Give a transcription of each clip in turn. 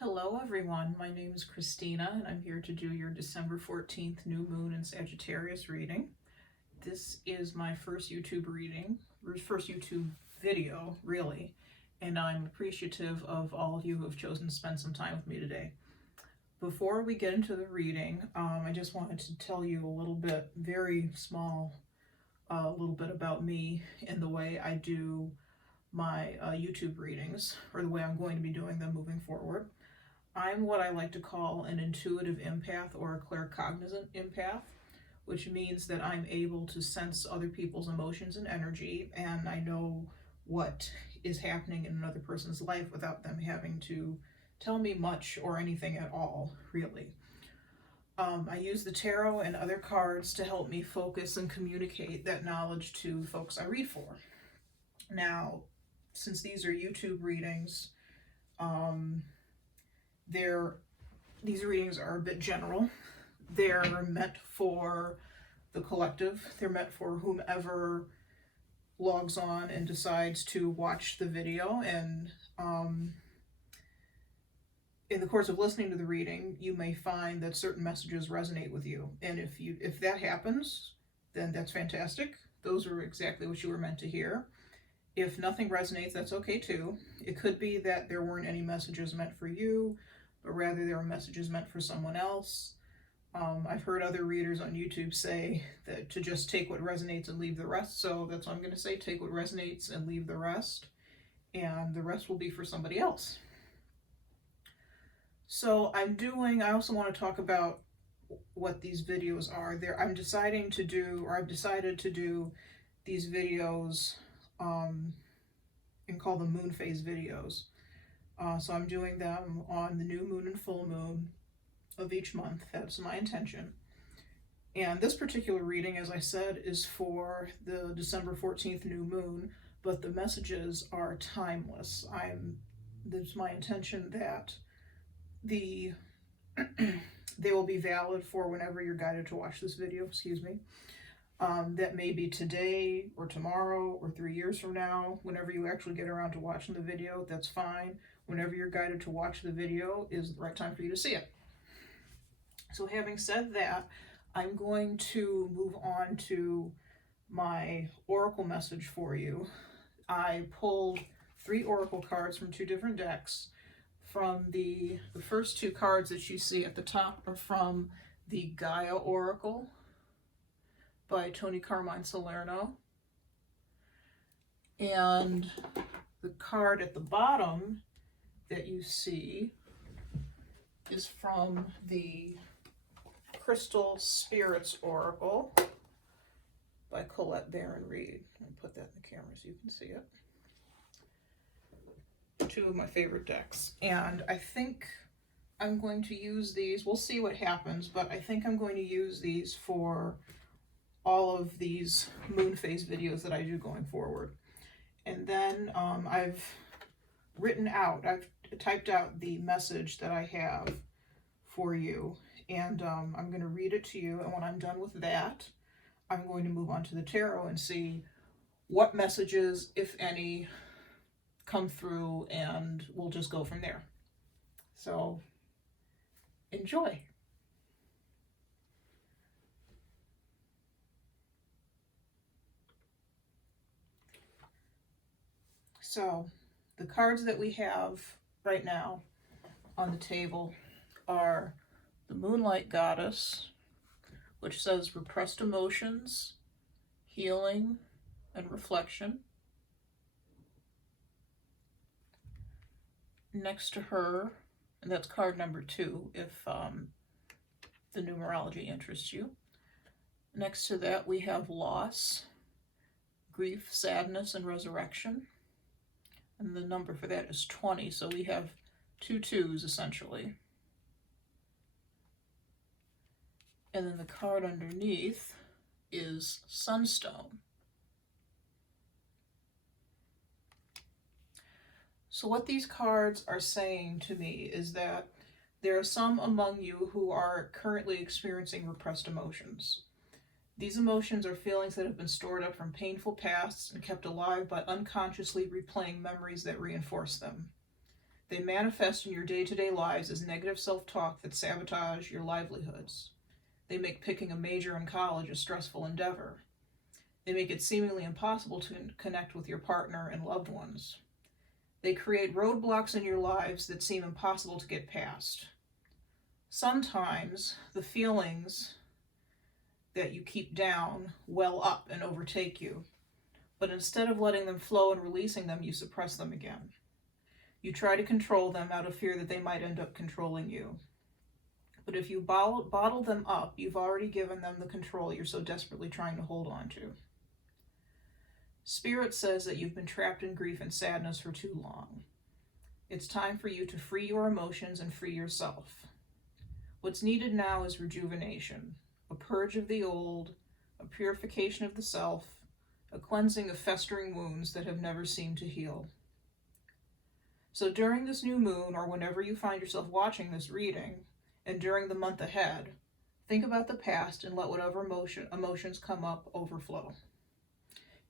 Hello everyone, my name is Christina and I'm here to do your December 14th new moon in Sagittarius reading. This is my first YouTube reading, or first YouTube video really, and I'm appreciative of all of you who have chosen to spend some time with me today. Before we get into the reading, I just wanted to tell you a little bit, very small, a little bit about me and the way I do my YouTube readings, or the way I'm going to be doing them moving forward. I'm what I like to call an intuitive empath or a claircognizant empath, which means that I'm able to sense other people's emotions and energy, and I know what is happening in another person's life without them having to tell me much or anything at all, really. I use the tarot and other cards to help me focus and communicate that knowledge to folks I read for. Now, since these are YouTube readings, these readings are a bit general. They're meant for the collective. They're meant for whomever logs on and decides to watch the video, and in the course of listening to the reading, you may find that certain messages resonate with you. And if that happens, then that's fantastic. Those are exactly what you were meant to hear. If nothing resonates, that's okay too. It could be that there weren't any messages meant for you, but rather there are messages meant for someone else. I've heard other readers on YouTube say that to just take what resonates and leave the rest, so that's what I'm going to say. Take what resonates and leave the rest, and the rest will be for somebody else. So I also want to talk about what these videos are. I've decided to do these videos and call them moon phase videos. So I'm doing them on the new moon and full moon of each month. That's my intention. And this particular reading, as I said, is for the December 14th new moon, but the messages are timeless. It's my intention that they will be valid for whenever you're guided to watch this video, that may be today or tomorrow or 3 years from now. Whenever you actually get around to watching the video, that's fine. Whenever you're guided to watch the video is the right time for you to see it. So having said that, I'm going to move on to my oracle message for you. I pulled 3 oracle cards from 2 different decks. From the first 2 cards that you see at the top are from the Gaia Oracle by Toni, Carmine, Salerno. And the card at the bottom that you see is from the Crystal Spirits Oracle by Colette, Baron-Reid. I'll put that in the camera so you can see it. 2 of my favorite decks. And I think I'm going to use these. We'll see what happens, but I think I'm going to use these for all of these moon phase videos that I do going forward. And then I've typed out the message that I have for you, and I'm going to read it to you, and when I'm done with that, I'm going to move on to the tarot and see what messages, if any, come through, and we'll just go from there. So enjoy. So the cards that we have right now on the table are the Moonlight Goddess, which says repressed emotions, healing, and reflection. Next to her, and that's card number 2 if the numerology interests you. Next to that we have loss, grief, sadness, and resurrection. And the number for that is 20, so we have 2 2s essentially. And then the card underneath is Sunstone. So what these cards are saying to me is that there are some among you who are currently experiencing repressed emotions. These emotions are feelings that have been stored up from painful pasts and kept alive by unconsciously replaying memories that reinforce them. They manifest in your day-to-day lives as negative self-talk that sabotage your livelihoods. They make picking a major in college a stressful endeavor. They make it seemingly impossible to connect with your partner and loved ones. They create roadblocks in your lives that seem impossible to get past. Sometimes the feelings that you keep down well up and overtake you, but instead of letting them flow and releasing them, you suppress them again. You try to control them out of fear that they might end up controlling you. But if you bottle them up, you've already given them the control you're so desperately trying to hold on to. Spirit says that you've been trapped in grief and sadness for too long. It's time for you to free your emotions and free yourself. What's needed now is rejuvenation, a purge of the old, a purification of the self, a cleansing of festering wounds that have never seemed to heal. So during this new moon, or whenever you find yourself watching this reading, and during the month ahead, think about the past and let whatever emotions come up overflow.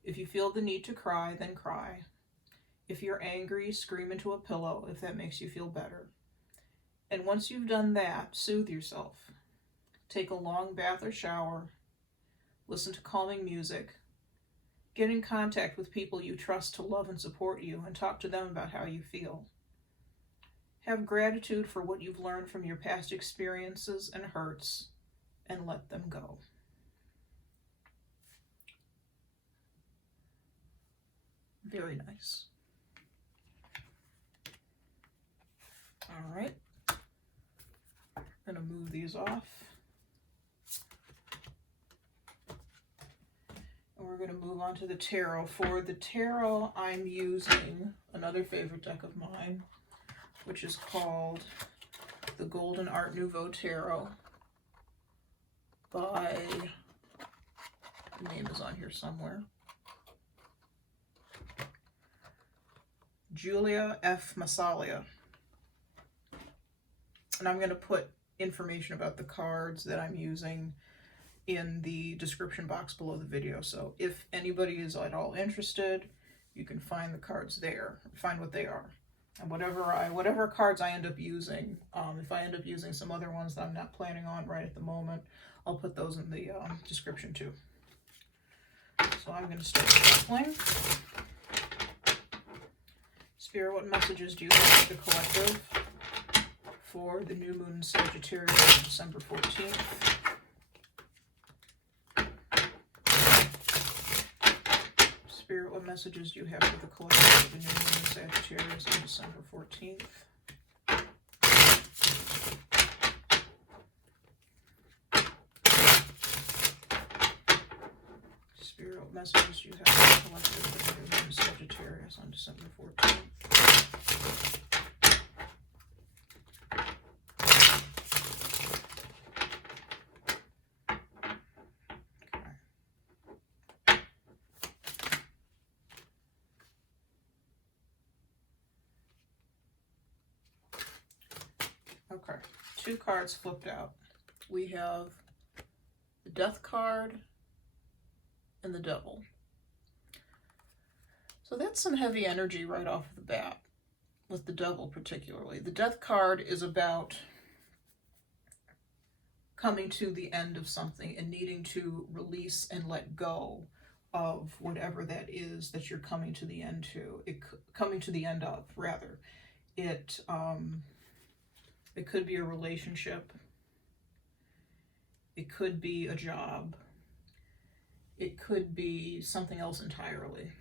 If you feel the need to cry, then cry. If you're angry, scream into a pillow if that makes you feel better. And once you've done that, soothe yourself. Take a long bath or shower. Listen to calming music. Get in contact with people you trust to love and support you, and talk to them about how you feel. Have gratitude for what you've learned from your past experiences and hurts, and let them go. Very nice. All right. I'm going to move these off. And we're going to move on to the tarot. For the tarot, I'm using another favorite deck of mine, which is called the Golden Art Nouveau Tarot by, the name is on here somewhere, Giulia F. Massaglia. And I'm going to put information about the cards that I'm using in the description box below the video. So if anybody is at all interested, you can find the cards there, find what they are. And whatever cards I end up using, if I end up using some other ones that I'm not planning on right at the moment, I'll put those in the description too. So I'm going to start shuffling. Spirit, what messages do you have for the collective for the new moon in Sagittarius on December 14th? Spirit, what messages do you have for the collective for the new moon in Sagittarius on December 14th? Spirit, what messages do you have for the collective for the new moon in Sagittarius on December 14th? Okay, two cards flipped out. We have the Death card and the Devil. So that's some heavy energy right off the bat, with the Devil particularly. The Death card is about coming to the end of something and needing to release and let go of whatever that is that you're coming to the end to. Coming to the end of, rather. It could be a relationship. It could be a job. It could be something else entirely.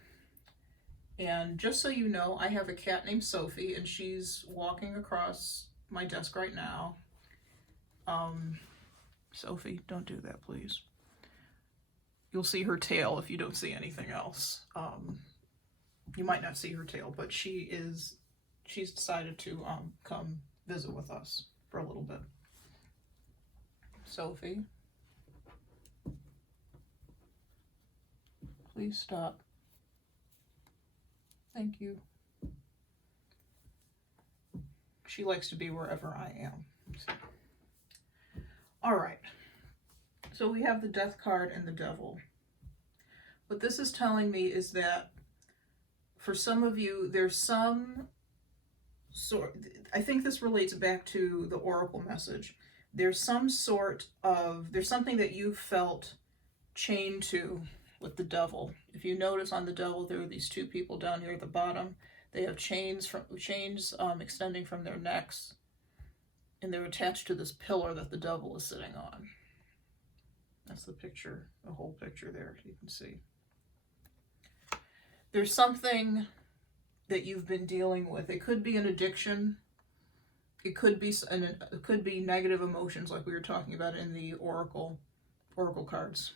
And just so you know, I have a cat named Sophie, and she's walking across my desk right now. Sophie, don't do that, please. You'll see her tail if you don't see anything else. You might not see her tail, but she's decided to come visit with us for a little bit. Sophie, please stop. Thank you. She likes to be wherever I am. All right. So we have the Death card and the Devil. What this is telling me is that for some of you, there's some So I think this relates back to the oracle message. There's some sort of, there's something that you felt chained to with the devil. If you notice on the devil, there are these two people down here at the bottom. They have chains extending from their necks, and they're attached to this pillar that the devil is sitting on. That's the picture, the whole picture there, you can see. There's something that you've been dealing with. It could be an addiction. It could be negative emotions, like we were talking about in the oracle cards.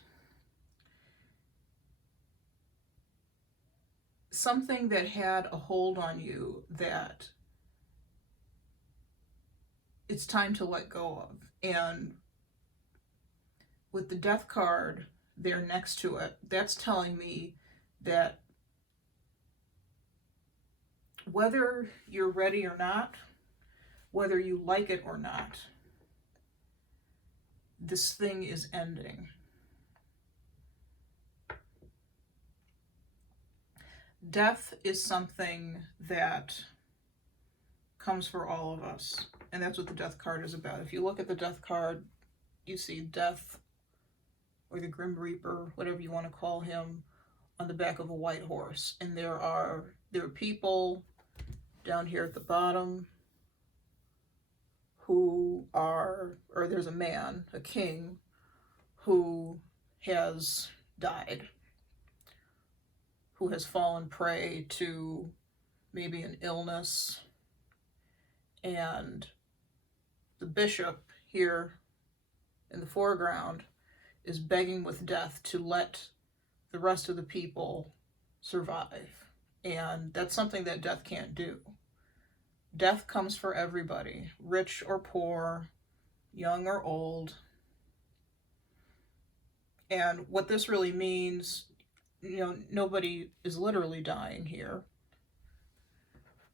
Something that had a hold on you that it's time to let go of. And with the death card there next to it, that's telling me that whether you're ready or not, whether you like it or not, this thing is ending. Death is something that comes for all of us, and that's what the death card is about. If you look at the death card, you see death, or the Grim Reaper, whatever you want to call him, on the back of a white horse. And there are people down here at the bottom who are, or there's a man, a king, who has died, who has fallen prey to maybe an illness. And the bishop here in the foreground is begging with death to let the rest of the people survive. And that's something that death can't do. Death comes for everybody, rich or poor, young or old. And what this really means, you know, nobody is literally dying here.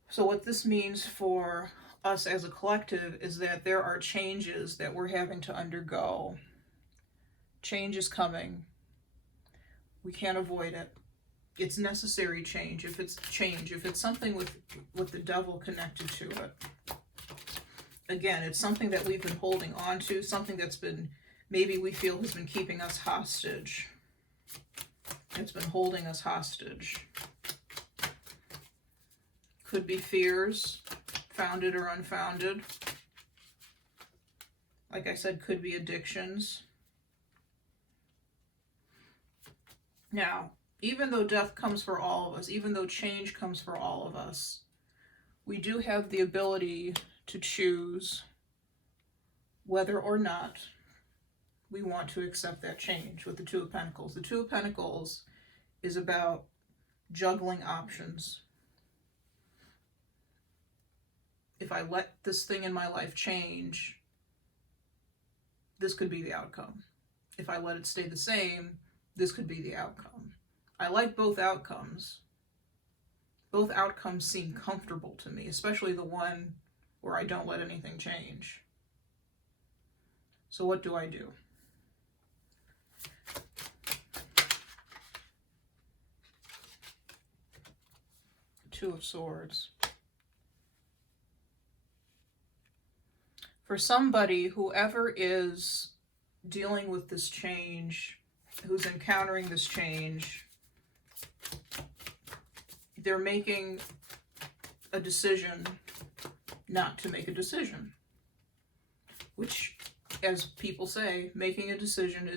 So what this means for us as a collective is that there are changes that we're having to undergo. Change is coming. We can't avoid it. It's necessary change. If it's something with the devil connected to it. Again, it's something that we've been holding on to, something that's been, maybe we feel has been keeping us hostage. It's been holding us hostage. Could be fears, founded or unfounded. Like I said, could be addictions. Now, even though death comes for all of us, even though change comes for all of us, we do have the ability to choose whether or not we want to accept that change with the Two of Pentacles. The Two of Pentacles is about juggling options. If I let this thing in my life change, this could be the outcome. If I let it stay the same, this could be the outcome. I like both outcomes. Both outcomes seem comfortable to me, especially the one where I don't let anything change. So what do I do? Two of Swords. For somebody, whoever is dealing with this change, who's encountering this change, they're making a decision not to make a decision. Which, as people say, making a decision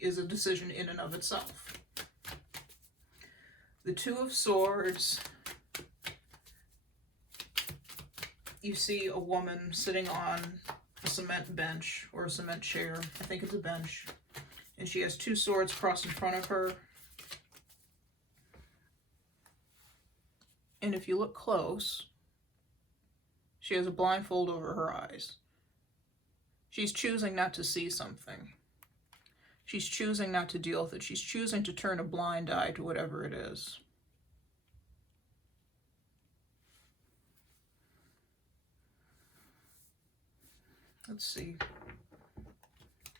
is a decision in and of itself. The Two of Swords, you see a woman sitting on a cement bench or a cement chair. I think it's a bench. And she has two swords crossed in front of her. And if you look close, she has a blindfold over her eyes. She's choosing not to see something. She's choosing not to deal with it. She's choosing to turn a blind eye to whatever it is. Let's see.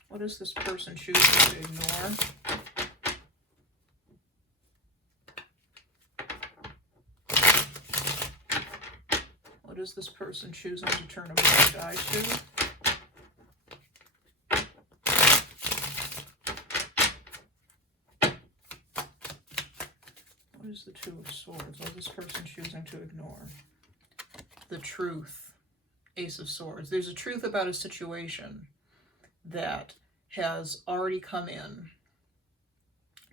What is this person choosing to ignore? What is this person choosing to turn a blind eye to? What is the Two of Swords? What is this person choosing to ignore? The truth. Ace of Swords. There's a truth about a situation that has already come in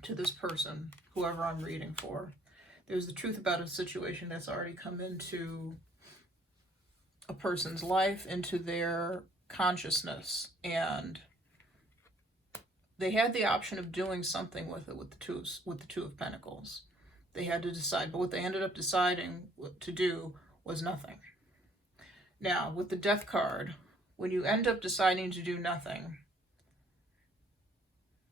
to this person, whoever I'm reading for. There's the truth about a situation that's already come into a person's life, into their consciousness, and they had the option of doing something with it with the Two of Pentacles. They had to decide, but what they ended up deciding to do was nothing. Now, with the Death card, when you end up deciding to do nothing,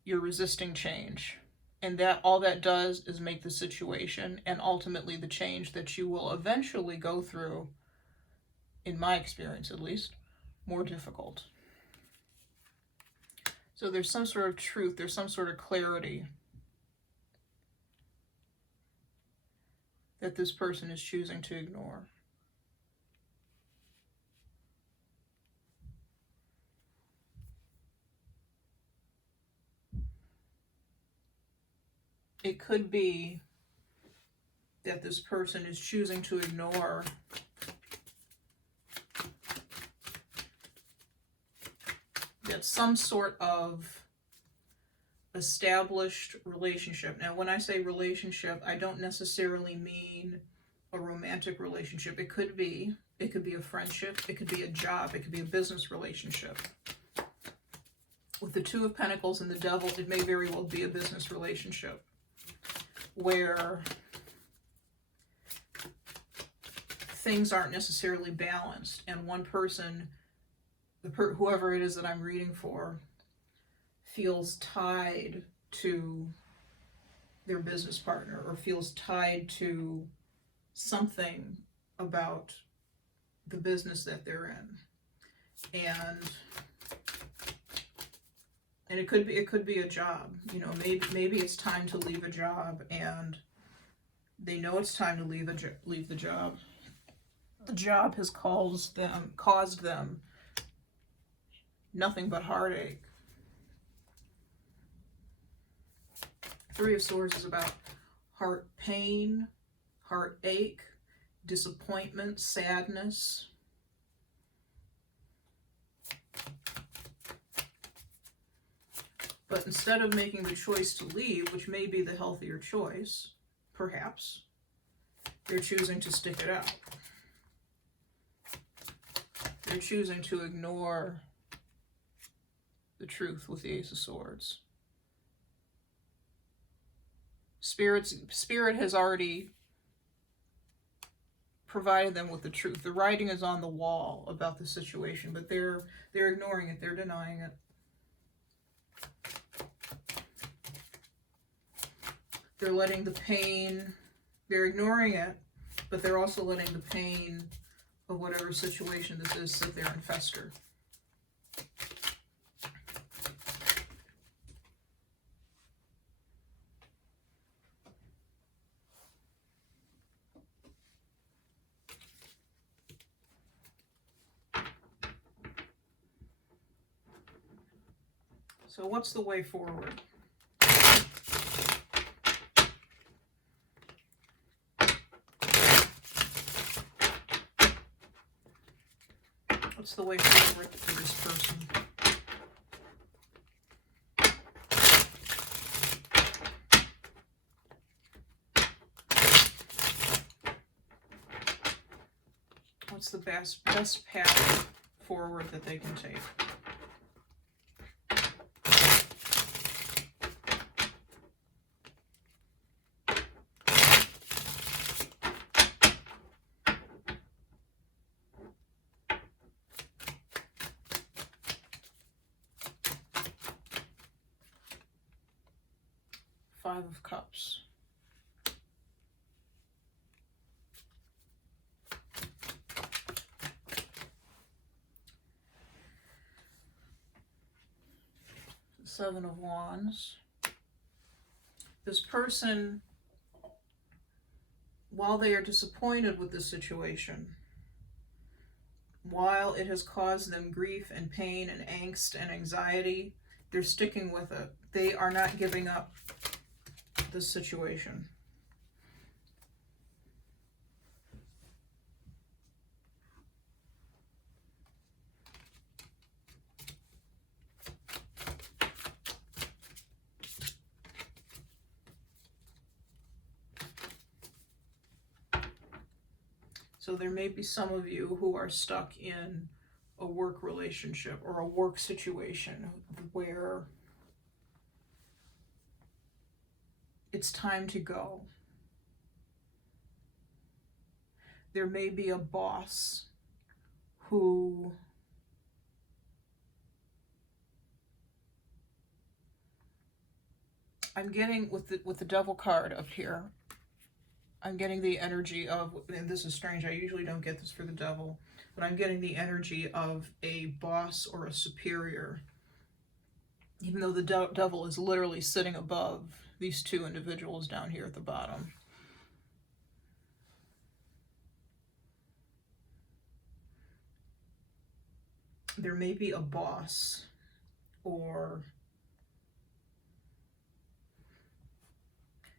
you're resisting change. And that all that does is make the situation and ultimately the change that you will eventually go through, in my experience at least, more difficult. So there's some sort of truth, there's some sort of clarity that this person is choosing to ignore. It could be that this person is choosing to ignore that some sort of established relationship. Now, when I say relationship, I don't necessarily mean a romantic relationship. It could be a friendship, it could be a job, it could be a business relationship. With the Two of Pentacles and the Devil, it may very well be a business relationship where things aren't necessarily balanced, and one person, whoever it is that I'm reading for, feels tied to their business partner or feels tied to something about the business that they're in. And it could be a job. You know, maybe it's time to leave a job, and they know it's time to leave the job. The job has caused them nothing but heartache. Three of Swords is about heart pain, heartache, disappointment, sadness. But instead of making the choice to leave, which may be the healthier choice, perhaps, they're choosing to stick it out. They're choosing to ignore the truth with the Ace of Swords. Spirit has already provided them with the truth. The writing is on the wall about the situation, but they're ignoring it. They're denying it. They're letting the pain, they're ignoring it, but they're also letting the pain of whatever situation this is sit there and fester. So what's the way forward? What's the way forward for this person? What's the best path forward that they can take? Five of Cups. Seven of Wands. This person, while they are disappointed with the situation, while it has caused them grief and pain and angst and anxiety, they're sticking with it. They are not giving up the situation. So there may be some of you who are stuck in a work relationship or a work situation where it's time to go. There may be a boss who I'm getting with the Devil card up here. I'm getting the energy of, and this is strange, I usually don't get this for the Devil, but I'm getting the energy of a boss or a superior, even though the Devil is literally sitting above these two individuals down here at the bottom. There may be a boss, or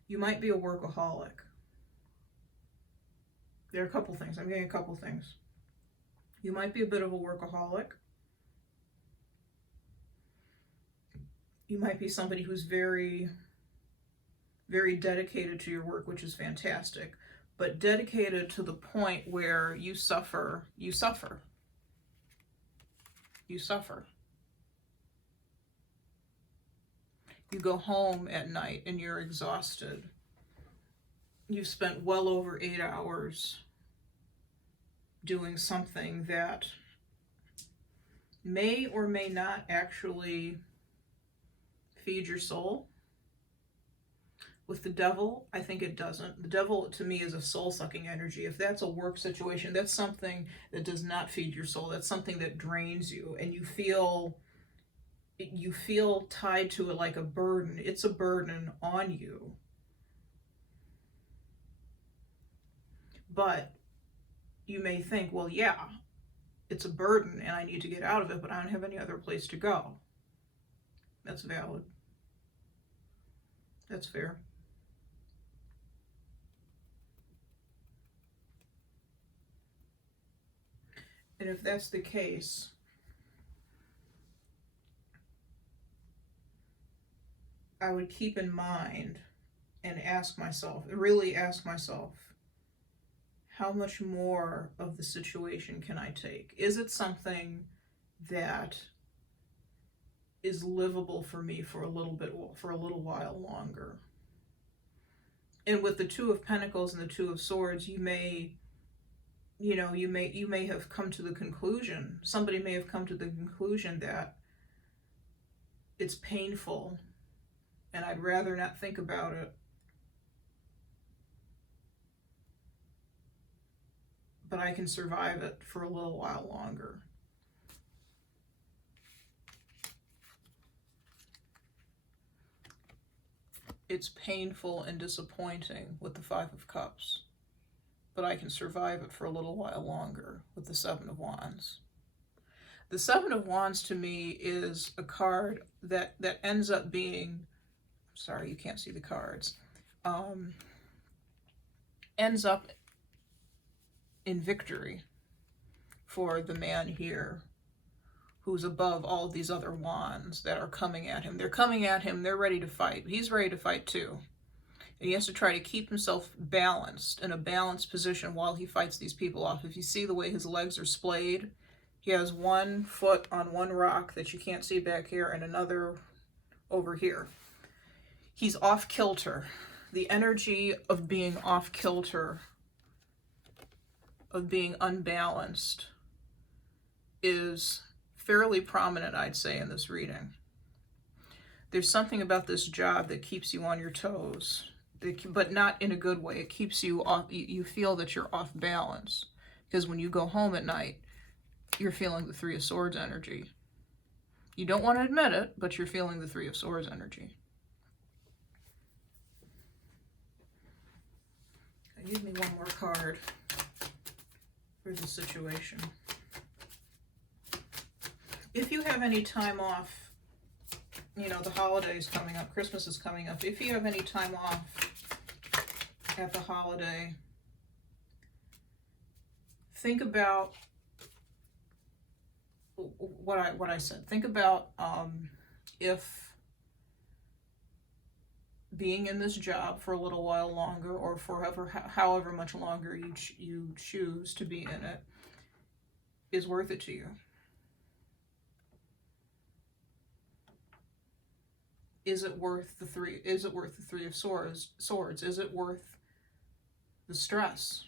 you might be a workaholic. There are a couple things. I'm getting a couple things. You might be a bit of a workaholic. You might be somebody who's very, very dedicated to your work, which is fantastic, but dedicated to the point where you suffer. You suffer. You suffer. You go home at night and you're exhausted. You've spent well over 8 hours doing something that may or may not actually feed your soul. With the Devil, I think it doesn't. The Devil, to me, is a soul-sucking energy. If that's a work situation, that's something that does not feed your soul. That's something that drains you, and you feel tied to it like a burden. It's a burden on you. But you may think, well, yeah, it's a burden and I need to get out of it, but I don't have any other place to go. That's valid. That's fair. And if that's the case, I would keep in mind and ask myself, really ask myself, how much more of the situation can I take? Is it something that is livable for me for a little while longer? And with the Two of Pentacles and the Two of Swords, you may have come to the conclusion, somebody may have come to the conclusion that it's painful and I'd rather not think about it. But I can survive it for a little while longer. It's painful and disappointing with the Five of Cups, but I can survive it for a little while longer with the Seven of Wands. The Seven of Wands to me is a card that ends up being, sorry, you can't see the cards, ends up in victory for the man here who's above all these other wands that are coming at him. They're coming at him, they're ready to fight. He's ready to fight too. And he has to try to keep himself balanced, in a balanced position while he fights these people off. If you see the way his legs are splayed, he has one foot on one rock that you can't see back here and another over here. He's off kilter. The energy of being off kilter, of being unbalanced, is fairly prominent, I'd say, in this reading. There's something about this job that keeps you on your toes, but not in a good way. It keeps you off, you feel that you're off balance, because when you go home at night, you're feeling the Three of Swords energy. You don't want to admit it, but you're feeling the Three of Swords energy. Give me one more card for the situation. if you have any time off, you know, the holidays coming up, Christmas is coming up. If you have any time off at the holiday, think about what I said. Think about if being in this job for a little while longer, or forever, however much longer you choose to be in it, is worth it to you. Is it worth the three? Is it worth the Three of Swords? Is it worth the stress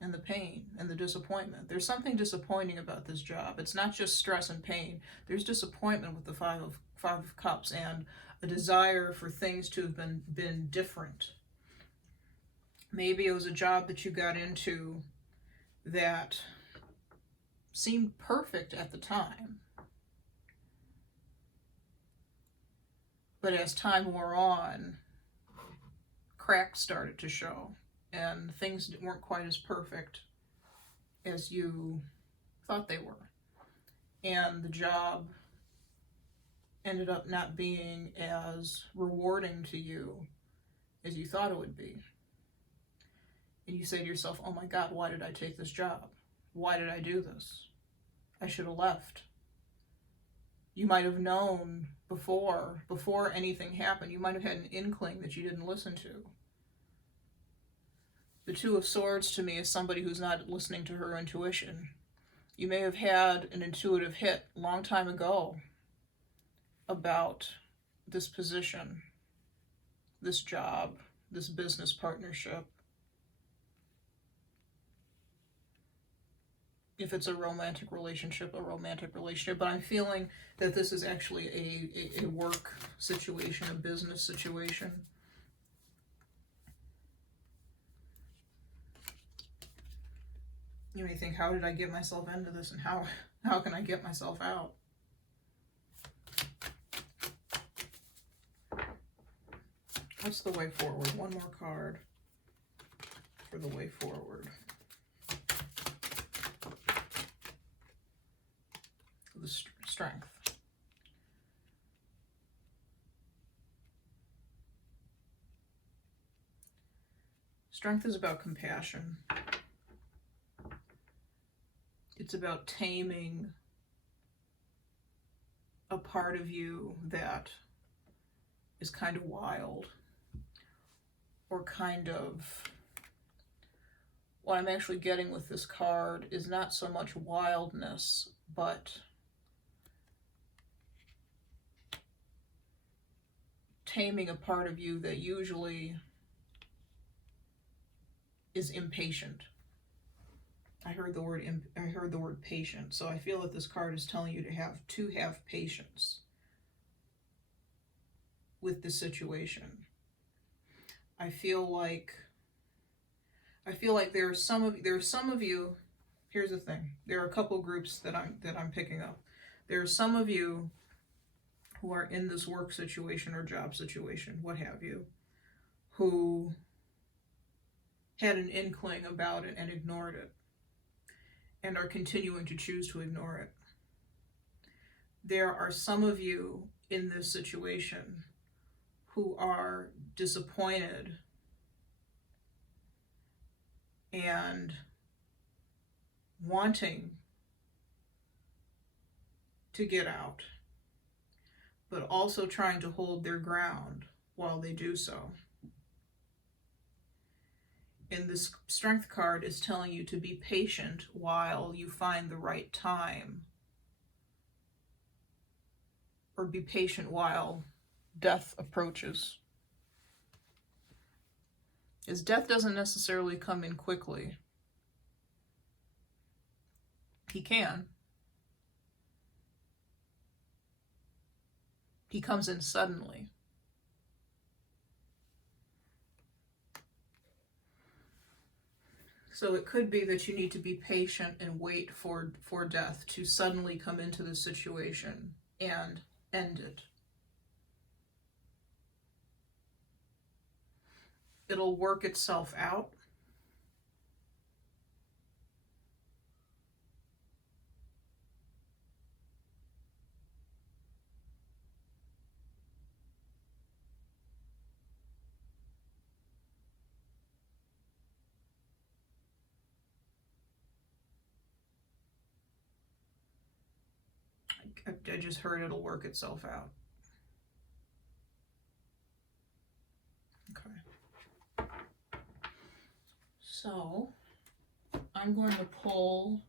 and the pain and the disappointment? There's something disappointing about this job. It's not just stress and pain. There's disappointment with the Five of Cups, and a desire for things to have been different. Maybe it was a job that you got into that seemed perfect at the time, but as time wore on, cracks started to show, and things weren't quite as perfect as you thought they were. And the job ended up not being as rewarding to you as you thought it would be. And you say to yourself, oh my God, why did I take this job? Why did I do this? I should have left. You might have known before anything happened. You might have had an inkling that you didn't listen to. The Two of Swords to me is somebody who's not listening to her intuition. You may have had an intuitive hit a long time ago about this position, this job, this business partnership. If it's a romantic relationship, but I'm feeling that this is actually a work situation, a business situation. You may think, how did I get myself into this, and how can I get myself out? What's the way forward? One more card for the way forward. The strength. Strength is about compassion. It's about taming a part of you that is kind of wild, or kind of, what I'm actually getting with this card is not so much wildness, but taming a part of you that usually is impatient. I heard the word patient. So I feel that this card is telling you to have patience with the situation. I feel like there are some of you. Here's the thing. There are a couple groups that I'm picking up. There are some of you who are in this work situation or job situation, what have you, who had an inkling about it and ignored it, and are continuing to choose to ignore it. There are some of you in this situation who are disappointed and wanting to get out, but also trying to hold their ground while they do so. And this strength card is telling you to be patient while you find the right time, or be patient while death approaches. As death doesn't necessarily come in quickly. He can. He comes in suddenly. So it could be that you need to be patient and wait for death to suddenly come into the situation and end it. It'll work itself out. I just heard it'll work itself out. Okay. So I'm going to pull,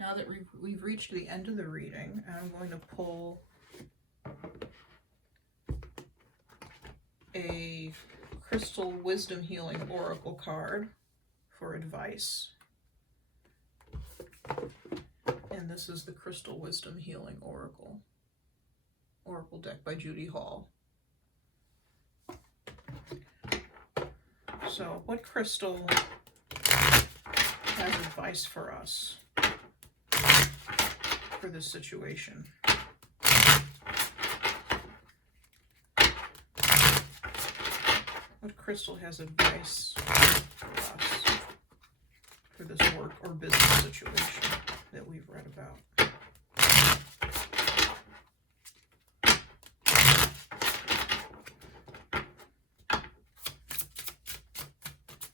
now that we've reached the end of the reading, I'm going to pull a Crystal Wisdom Healing Oracle card for advice. And this is the Crystal Wisdom Healing Oracle deck by Judy Hall. So, what crystal has advice for us for this situation? What crystal has advice for us for this work or business situation that we've read about?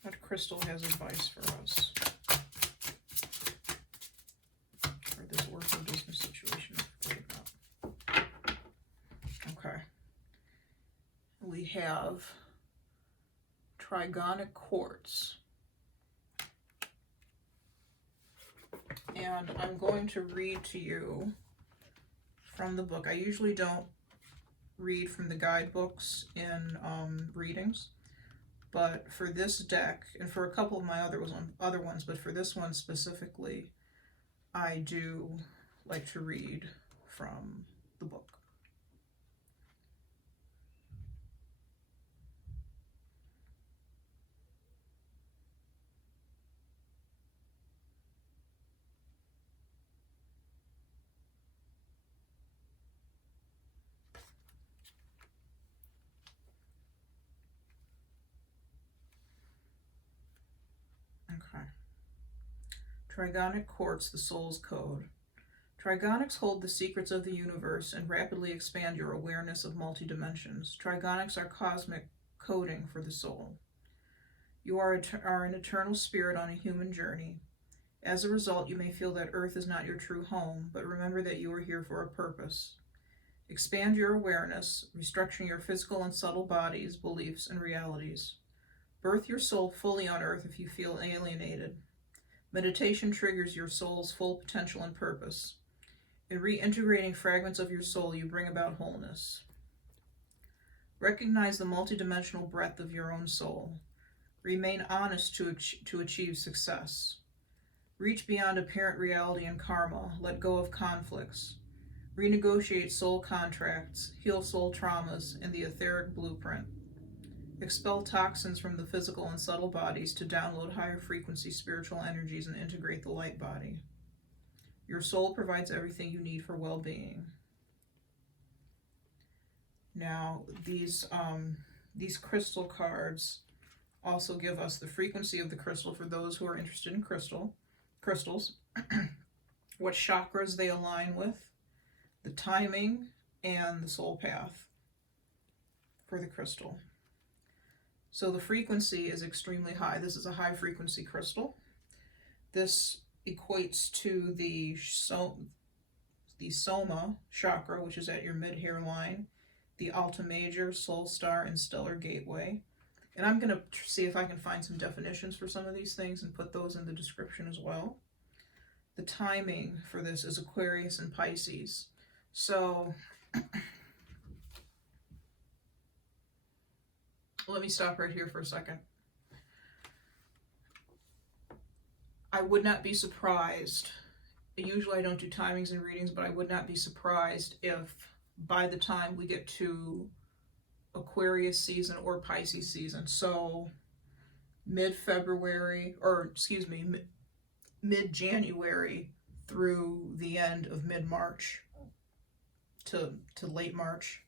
What crystal has advice for us for this work or business situation we've read about? Okay. We have Trigonic Quartz. And I'm going to read to you from the book. I usually don't read from the guidebooks in readings, but for this deck, and for a couple of my other ones, but for this one specifically, I do like to read from the book. Okay. Trigonic Quartz, the Soul's Code. Trigonics hold the secrets of the universe and rapidly expand your awareness of multi-dimensions. Trigonics are cosmic coding for the soul. You are an eternal spirit on a human journey. As a result, you may feel that Earth is not your true home, but remember that you are here for a purpose. Expand your awareness, restructuring your physical and subtle bodies, beliefs, and realities. Birth your soul fully on Earth if you feel alienated. Meditation triggers your soul's full potential and purpose. In reintegrating fragments of your soul, you bring about wholeness. Recognize the multidimensional breadth of your own soul. Remain honest to achieve success. Reach beyond apparent reality and karma. Let go of conflicts. Renegotiate soul contracts. Heal soul traumas and the etheric blueprint. Expel toxins from the physical and subtle bodies to download higher frequency spiritual energies and integrate the light body. Your soul provides everything you need for well-being. Now, these crystal cards also give us the frequency of the crystal for those who are interested in crystals, what chakras they align with, the timing, and the soul path for the crystal. So the frequency is extremely high. This is a high frequency crystal. This equates to the Soma chakra, which is at your mid-hair line, the Alta Major, Soul Star, and Stellar Gateway. And I'm going to see if I can find some definitions for some of these things and put those in the description as well. The timing for this is Aquarius and Pisces. So let me stop right here for a second. I would not be surprised. Usually I don't do timings and readings, but I would not be surprised if by the time we get to Aquarius season or Pisces season, so mid-February, or excuse me, mid-January through the end of mid-March to late March,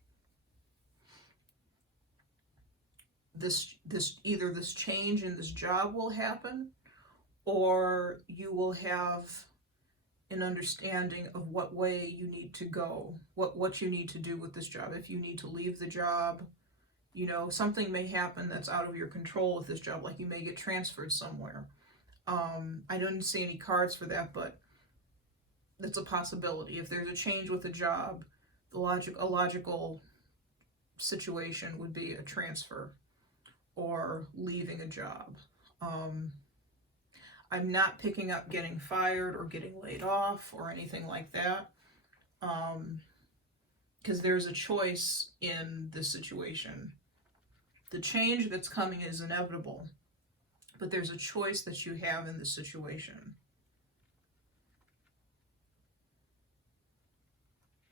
either this change in this job will happen, or you will have an understanding of what way you need to go, what you need to do with this job. If you need to leave the job, you know, something may happen that's out of your control with this job, like you may get transferred somewhere. I didn't see any cards for that, but that's a possibility. If there's a change with a job, a logical situation would be a transfer or leaving a job. I'm not picking up getting fired or getting laid off or anything like that, because there's a choice in this situation. The change that's coming is inevitable, but there's a choice that you have in this situation.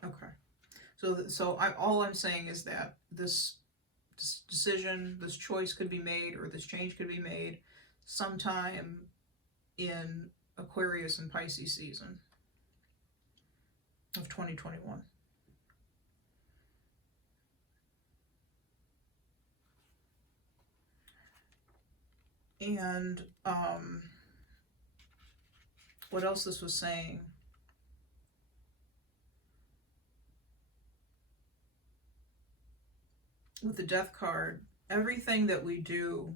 Okay. So all I'm saying is that this decision, this choice could be made, or this change could be made sometime in Aquarius and Pisces season of 2021. And what else this was saying? With the Death card, everything that we do,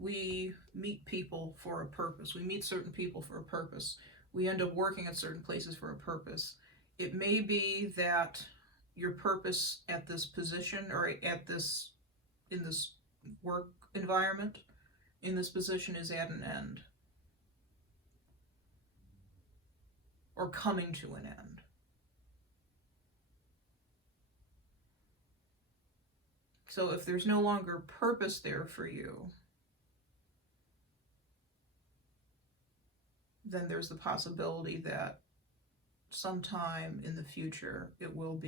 we meet people for a purpose. We meet certain people for a purpose. We end up working at certain places for a purpose. It may be that your purpose at this position, or at this, in this work environment, in this position, is at an end, or coming to an end. So if there's no longer purpose there for you, then there's the possibility that sometime in the future it will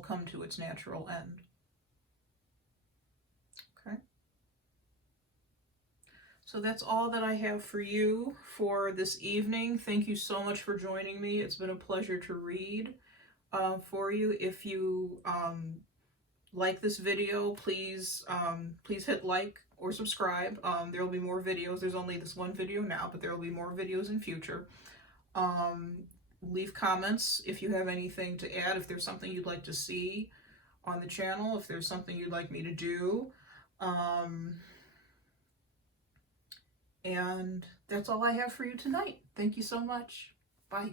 come to its natural end. Okay. So that's all that I have for you for this evening. Thank you so much for joining me. It's been a pleasure to read for you. If you like this video, please hit like or subscribe. There will be more videos. There's only this one video now, but there will be more videos in future. Leave comments if you have anything to add, if there's something you'd like to see on the channel, if there's something you'd like me to do. And that's all I have for you tonight. Thank you so much. Bye.